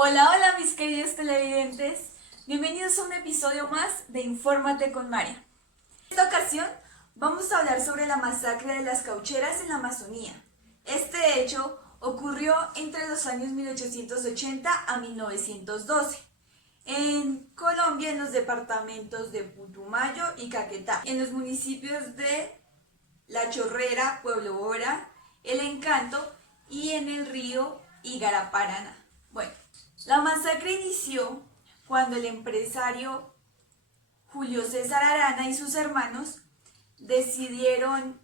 Hola, hola mis queridos televidentes, bienvenidos a un episodio más de Infórmate con María. En esta ocasión vamos a hablar sobre la masacre de las caucheras en la Amazonía. Este hecho ocurrió entre los años 1880 a 1912 en Colombia, en los departamentos de Putumayo y Caquetá, en los municipios de La Chorrera, Pueblo Bora, El Encanto y en el río Igaraparaná. Bueno, la masacre inició cuando el empresario Julio César Arana y sus hermanos decidieron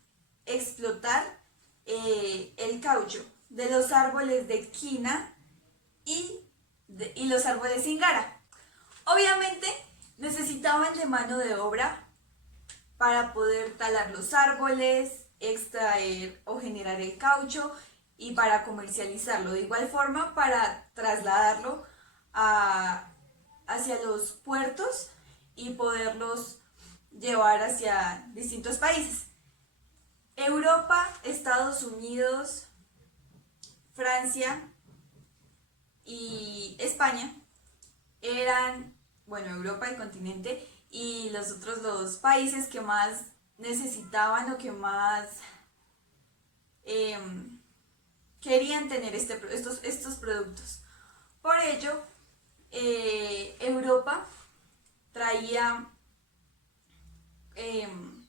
explotar el caucho de los árboles de quina y los árboles ingara. Obviamente necesitaban de mano de obra para poder talar los árboles, extraer o generar el caucho y para comercializarlo. De igual forma, para trasladarlo hacia los puertos y poderlos llevar hacia distintos países. Europa, Estados Unidos, Francia y España eran, bueno, Europa, el continente, y los otros dos países que más necesitaban o que más eh, querían tener estos productos. Por ello, Europa traía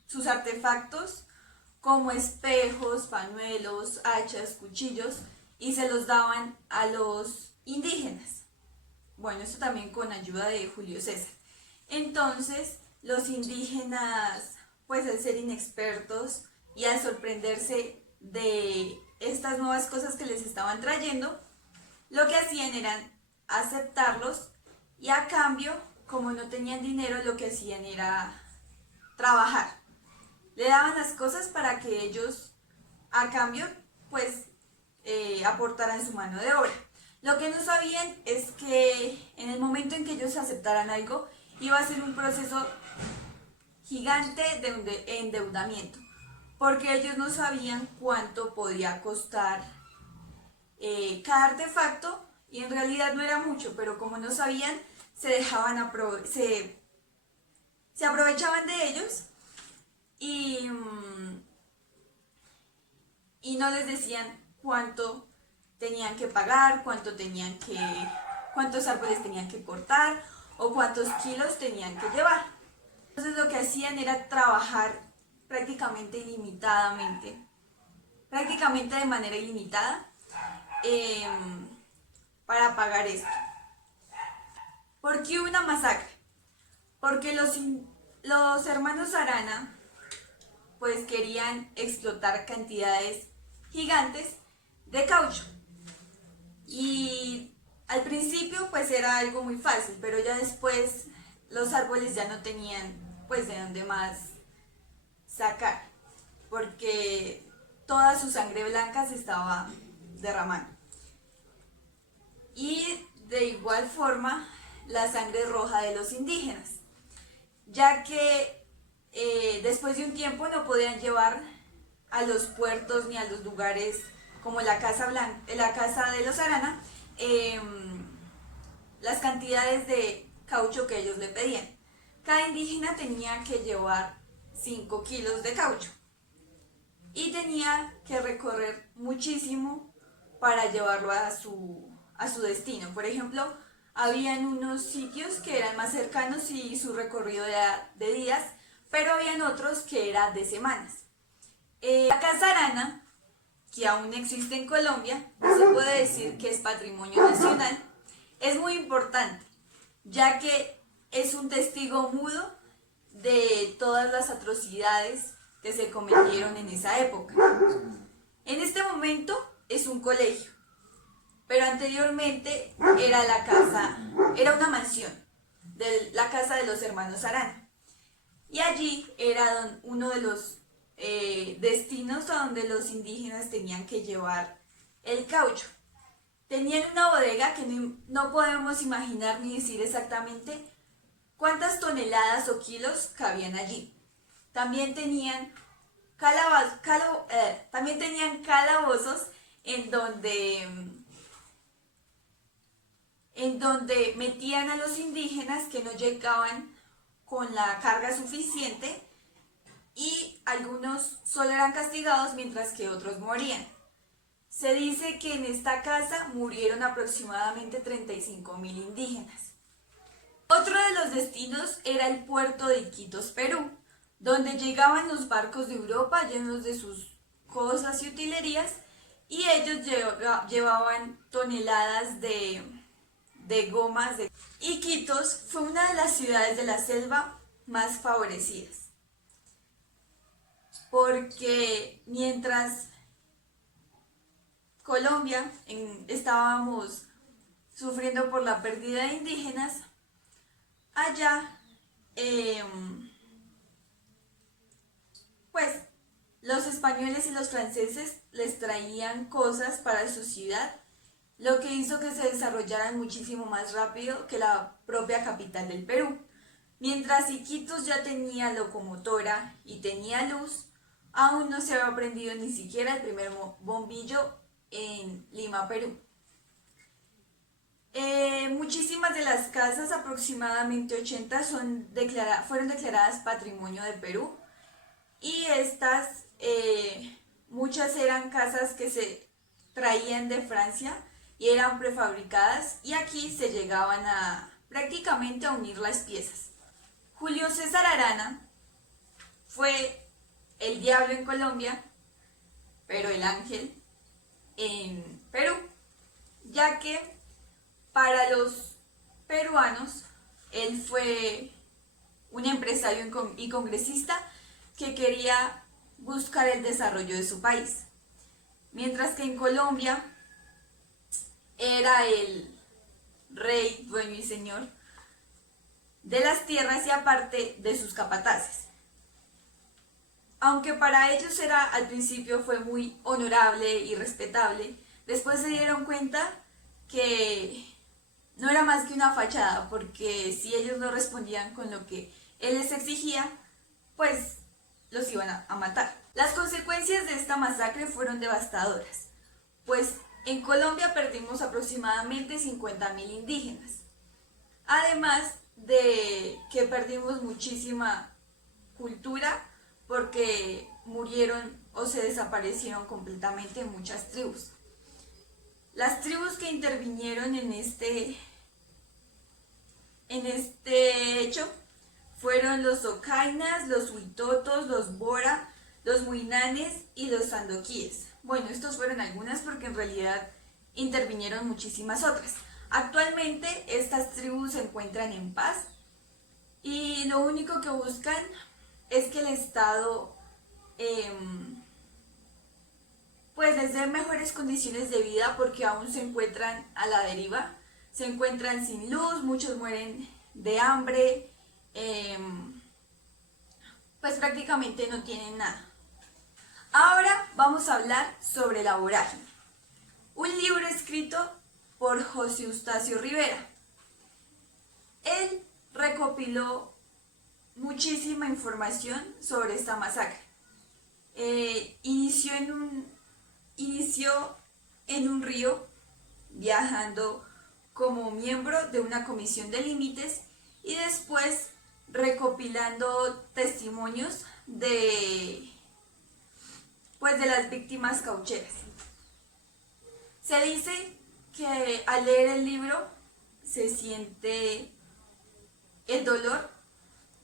sus artefactos como espejos, pañuelos, hachas, cuchillos y se los daban a los indígenas. Bueno, esto también con ayuda de Julio César. Entonces, los indígenas, pues al ser inexpertos y al sorprenderse de estas nuevas cosas que les estaban trayendo, lo que hacían era aceptarlos y a cambio, como no tenían dinero, lo que hacían era trabajar. Le daban las cosas para que ellos, a cambio, pues aportaran su mano de obra. Lo que no sabían es que en el momento en que ellos aceptaran algo, iba a ser un proceso gigante de endeudamiento, porque ellos no sabían cuánto podía costar cada artefacto y en realidad no era mucho, pero como no sabían, se aprovechaban de ellos y, y no les decían cuánto tenían que pagar, cuántos árboles tenían que cortar o cuántos kilos tenían que llevar. Entonces lo que hacían era trabajar prácticamente ilimitadamente, prácticamente de manera ilimitada eh, para pagar esto. ¿Por qué hubo una masacre? Porque los hermanos Arana pues querían explotar cantidades gigantes de caucho. Y al principio pues era algo muy fácil, pero ya después los árboles ya no tenían pues de dónde más sacar, porque toda su sangre blanca se estaba derramando. Y de igual forma la sangre roja de los indígenas, ya que después de un tiempo no podían llevar a los puertos ni a los lugares como la la casa de los Arana, eh, las cantidades de caucho que ellos le pedían. Cada indígena tenía que llevar 5 kilos de caucho y tenía que recorrer muchísimo para llevarlo a su destino. Por ejemplo, habían unos sitios que eran más cercanos y su recorrido era de días, pero habían otros que era de semanas. La Casa Arana, que aún existe en Colombia, se puede decir que es patrimonio nacional, es muy importante, ya que es un testigo mudo de todas las atrocidades que se cometieron en esa época. En este momento es un colegio, pero anteriormente era una mansión de la casa de los hermanos Arana. Y allí era uno de los destinos a donde los indígenas tenían que llevar el caucho. Tenían una bodega que no podemos imaginar ni decir exactamente cuántas toneladas o kilos cabían allí. También tenían calabozos en en donde metían a los indígenas que no llegaban con la carga suficiente y algunos solo eran castigados mientras que otros morían. Se dice que en esta casa murieron aproximadamente 35.000 indígenas. Otro de los destinos era el puerto de Iquitos, Perú, donde llegaban los barcos de Europa llenos de sus cosas y utilerías y ellos llevaban toneladas de gomas. Iquitos fue una de las ciudades de la selva más favorecidas, porque mientras Colombia estábamos sufriendo por la pérdida de indígenas, allá pues los españoles y los franceses les traían cosas para su ciudad, lo que hizo que se desarrollaran muchísimo más rápido que la propia capital del Perú. Mientras Iquitos ya tenía locomotora y tenía luz, aún no se había prendido ni siquiera el primer bombillo en Lima, Perú. Muchísimas de las casas, aproximadamente 80, fueron declaradas Patrimonio de Perú, y estas, muchas eran casas que se traían de Francia y eran prefabricadas, y aquí se llegaban prácticamente a unir las piezas. Julio César Arana fue el diablo en Colombia, pero el ángel en Perú, ya que para los peruanos él fue un empresario y congresista que quería buscar el desarrollo de su país, mientras que en Colombia era el rey, dueño y señor de las tierras y aparte de sus capataces. Aunque para ellos al principio fue muy honorable y respetable, después se dieron cuenta que no era más que una fachada, porque si ellos no respondían con lo que él les exigía, pues los iban a matar. Las consecuencias de esta masacre fueron devastadoras, pues en Colombia perdimos aproximadamente 50.000 indígenas, además de que perdimos muchísima cultura, porque murieron o se desaparecieron completamente muchas tribus. Las tribus que intervinieron en este hecho fueron los Ocainas, los Huitotos, los Bora, los Muinanes y los Sandoquíes. Bueno, estos fueron algunas porque en realidad intervinieron muchísimas otras. Actualmente estas tribus se encuentran en paz y lo único que buscan es que el Estado pues les dé mejores condiciones de vida, porque aún se encuentran a la deriva, se encuentran sin luz, muchos mueren de hambre, pues prácticamente no tienen nada. Ahora vamos a hablar sobre La Vorágine, un libro escrito por José Eustacio Rivera. Él recopiló muchísima información sobre esta masacre. Inició en un río, viajando como miembro de una comisión de límites y después recopilando testimonios de las víctimas caucheras. Se dice que al leer el libro se siente el dolor,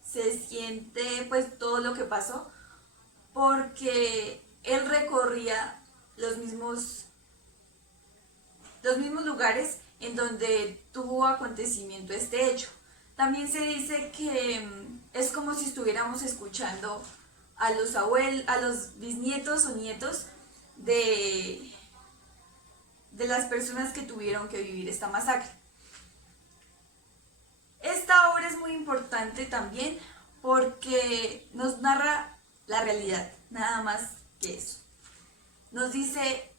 se siente pues todo lo que pasó, porque él recorría los mismos lugares en donde tuvo acontecimiento este hecho. También se dice que es como si estuviéramos escuchando a los bisnietos o nietos de las personas que tuvieron que vivir esta masacre. Esta obra es muy importante también porque nos narra la realidad, nada más que eso. Nos dice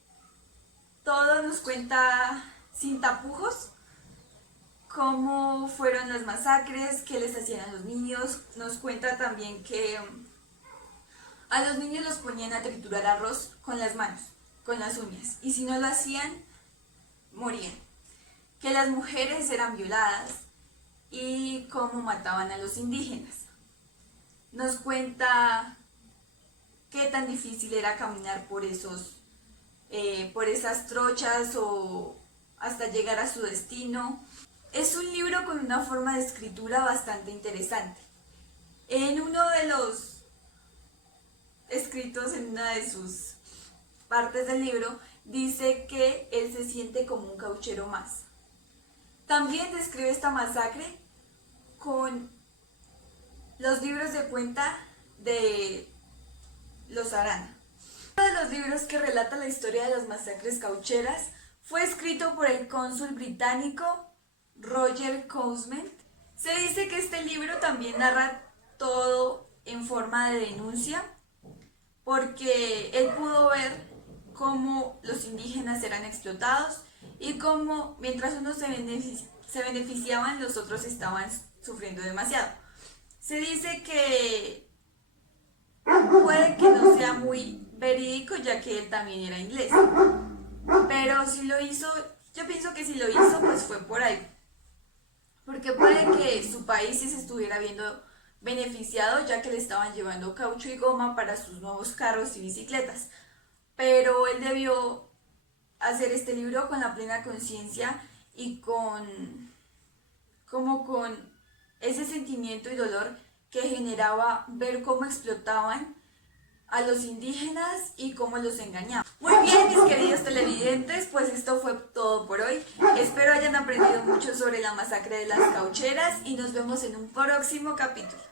todo, nos cuenta sin tapujos cómo fueron las masacres, qué les hacían a los niños. Nos cuenta también que a los niños los ponían a triturar arroz con las manos, con las uñas, y si no lo hacían, morían. Que las mujeres eran violadas y cómo mataban a los indígenas. Nos cuenta qué tan difícil era caminar por esas trochas o hasta llegar a su destino. Es un libro con una forma de escritura bastante interesante. En uno de los escritos, en una de sus partes del libro, dice que él se siente como un cauchero más. También describe esta masacre con los libros de cuenta de los Arana. Uno de los libros que relata la historia de las masacres caucheras fue escrito por el cónsul británico Roger Cousement. Se dice que este libro también narra todo en forma de denuncia, porque él pudo ver cómo los indígenas eran explotados y cómo mientras unos se beneficiaban, los otros estaban sufriendo demasiado. Se dice que puede que no sea muy verídico, ya que él también era inglés, pero si lo hizo, yo pienso que si lo hizo, pues fue por algo, porque puede que su país sí se estuviera viendo beneficiado, ya que le estaban llevando caucho y goma para sus nuevos carros y bicicletas, pero él debió hacer este libro con la plena conciencia y con ese sentimiento y dolor que generaba ver cómo explotaban a los indígenas y cómo los engañaban. Muy bien, mis queridos televidentes, pues esto fue todo por hoy. Espero hayan aprendido mucho sobre la masacre de las caucheras y nos vemos en un próximo capítulo.